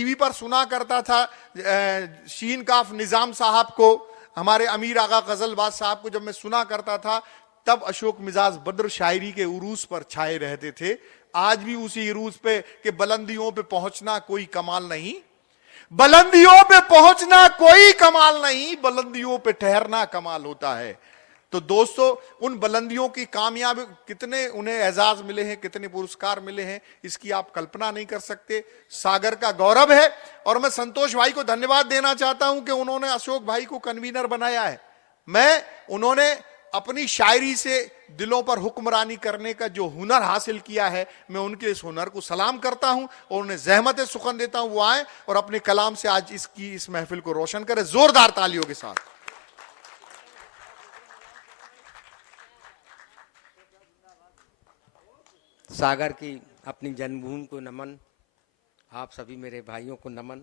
TV पर सुना करता था शीन काफ निजाम साहब को, हमारे अमीर आगा गजलबाज साहब को जब मैं सुना करता था, तब अशोक मिजाज बद्र शायरी के उरूस पर छाए रहते थे। आज भी उसी उरूस पे कि बुलंदियों पे पहुंचना कोई कमाल नहीं, बुलंदियों पे पहुंचना कोई कमाल नहीं, बुलंदियों पे ठहरना कमाल होता है। तो दोस्तों, उन बुलंदियों की कामयाबी, कितने उन्हें एजाज मिले हैं, कितने पुरस्कार मिले हैं, इसकी आप कल्पना नहीं कर सकते। सागर का गौरव है। और मैं संतोष भाई को धन्यवाद देना चाहता हूं कि उन्होंने अशोक भाई को कन्वीनर बनाया है। उन्होंने अपनी शायरी से दिलों पर हुक्मरानी करने का जो हुनर हासिल किया है, मैं उनके इस हुनर को सलाम करता हूं और उन्हें ज़हमत सुखन देता हूं, वो आए और अपने कलाम से आज इस महफिल को रोशन करें जोरदार तालियों के साथ। सागर की अपनी जन्मभूमि को नमन, आप सभी मेरे भाइयों को नमन।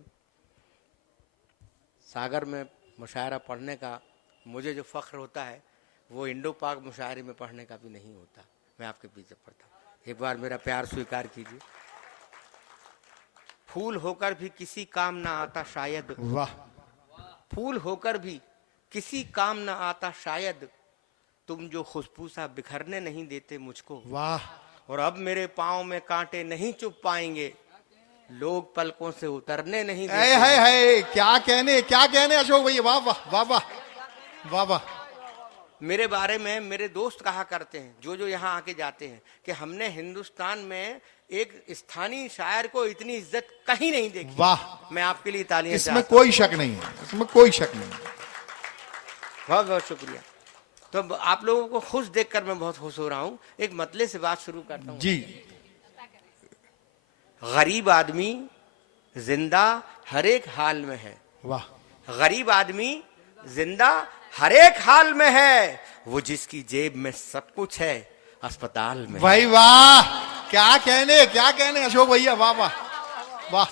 सागर में मुशायरा पढ़ने का मुझे जो फख्र होता है, वो इंडो पाक मुशायरे में पढ़ने का भी नहीं होता। मैं आपके पीछे पढ़ता हूँ, एक बार मेरा प्यार स्वीकार कीजिए। फूल होकर भी किसी काम ना आता शायद, वाह। फूल होकर भी किसी काम ना आता शायद, तुम जो खुशबू सा बिखरने नहीं देते मुझको, वाह। और अब मेरे पाँव में कांटे नहीं चुभ पाएंगे, लोग पलकों से उतरने नहीं देते। है क्या कहने अशोक भैया, वाह वाह वाह वाह वाह वाह। मेरे बारे में मेरे दोस्त कहा करते हैं, जो यहाँ आके जाते हैं, कि हमने हिंदुस्तान में एक स्थानीय शायर को इतनी इज्जत कहीं नहीं देखी। वाह। मैं आपके लिए तालियां, इसमें कोई शक नहीं है, इसमें कोई शक नहीं। बहुत बहुत शुक्रिया। तो आप लोगों को खुश देखकर मैं बहुत खुश हो रहा हूँ। एक मतले से बात शुरू करता हूँ जी। गरीब आदमी जिंदा हर एक हाल में है। वाह। गरीब आदमी जिंदा हर एक हाल में है, वो जिसकी जेब में सब कुछ है अस्पताल में। भाई वाह, क्या कहने अशोक भैया, वाह वाह वाह।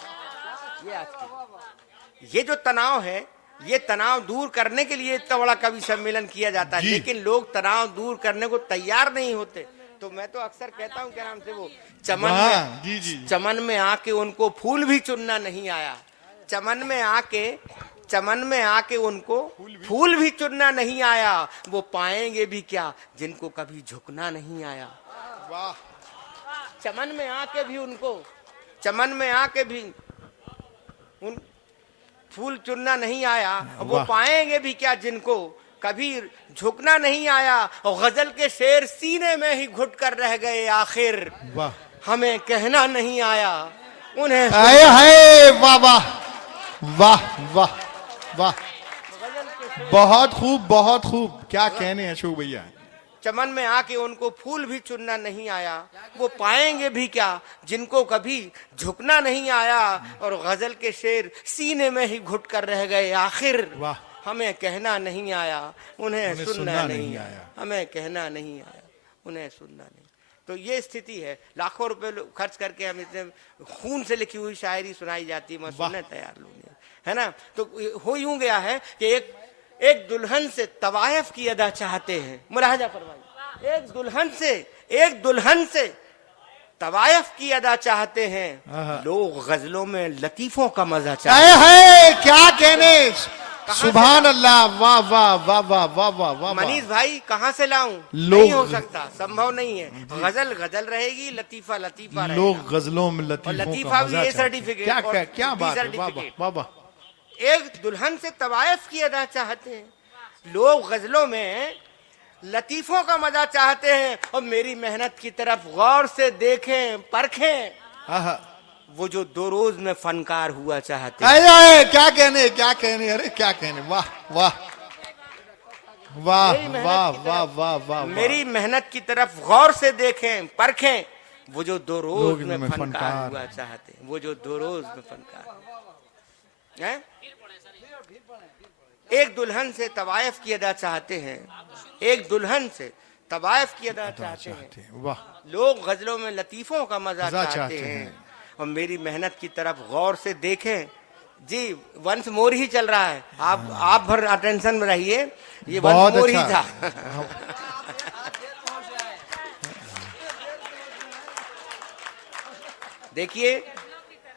ये जो तनाव है, ये तनाव दूर करने के लिए इतना बड़ा कवि सम्मेलन किया जाता है, लेकिन लोग तनाव दूर करने को तैयार नहीं होते। तो मैं तो अक्सर कहता हूँ, क्या नाम से वो, चमन में आके उनको फूल भी चुनना नहीं आया, चमन में आके उनको फूल भी चुनना नहीं आया, वो पाएंगे भी क्या जिनको कभी झुकना नहीं आया। वाह। चमन में आके भी उन फूल चुनना नहीं आया, वो पाएंगे भी क्या जिनको कभी झुकना नहीं आया। और गजल के शेर सीने में ही घुट कर रह गए आखिर, हमें कहना नहीं आया उन्हें। वाह वाह वाह वाह वाह, बहुत खूब। क्या कहने अशोक भैया। चमन में आके उनको फूल भी चुनना नहीं आया, वो पाएंगे भी क्या जिनको कभी झुकना नहीं आया। और गजल के शेर सीने में ही घुट कर रह गए आखिर, हमें कहना नहीं आया उन्हें सुनना नहीं आया, हमें कहना नहीं आया उन्हें सुनना नहीं। तो ये स्थिति है। लाखों रुपए खर्च करके हम इतने खून से लिखी हुई शायरी सुनाई जाती है, मैं सुनने तैयार लोग नहीं, है ना। तो हो यूं गया है कि एक दुल्हन से तवायफ की अदा चाहते हैं, मुलाहजा फरमाइए, एक दुल्हन से तवायफ की अदा चाहते हैं, लोग गजलों में लतीफों का मजा चाहते हैं। क्या कहने, सुभान अल्लाह, वाह वाह वाह वाह वाह वाह वाह। मनीष भाई कहाँ से लाऊं, नहीं हो सकता, संभव नहीं है। गजल रहेगी, लतीफा रहेगा। लोग गजलों में लतीफा भी ये सर्टिफिकेट, क्या बात है, वाह वाह। एक दुल्हन से तवायफ की अदा चाहते हैं, लोग गजलों में लतीफों का मजा चाहते हैं, और मेरी मेहनत की तरफ गौर से देखें परखें, वो जो 2 रोज में फनकार हुआ चाहते हैं। क्या कहने, अरे क्या कहने, वाह वाह वाह वाह वाह वाह वाह। मेरी मेहनत की तरफ गौर से देखें परखें, वो जो 2 रोज में फनकार हुआ चाहते हैं, वो जो 2 रोज में फनकार है। एक दुल्हन से तवायफ की अदा चाहते हैं, एक दुल्हन से तवायफ की अदा चाहते हैं, वाह। लोग गजलों में लतीफों का मजा चाहते हैं, और मेरी मेहनत की तरफ गौर से देखें। जी, वंस मोर ही चल रहा है, आप भर अटेंशन में रहिए, ये वंस मोर ही था। देखिए,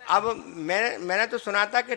अब मैंने तो सुना था कि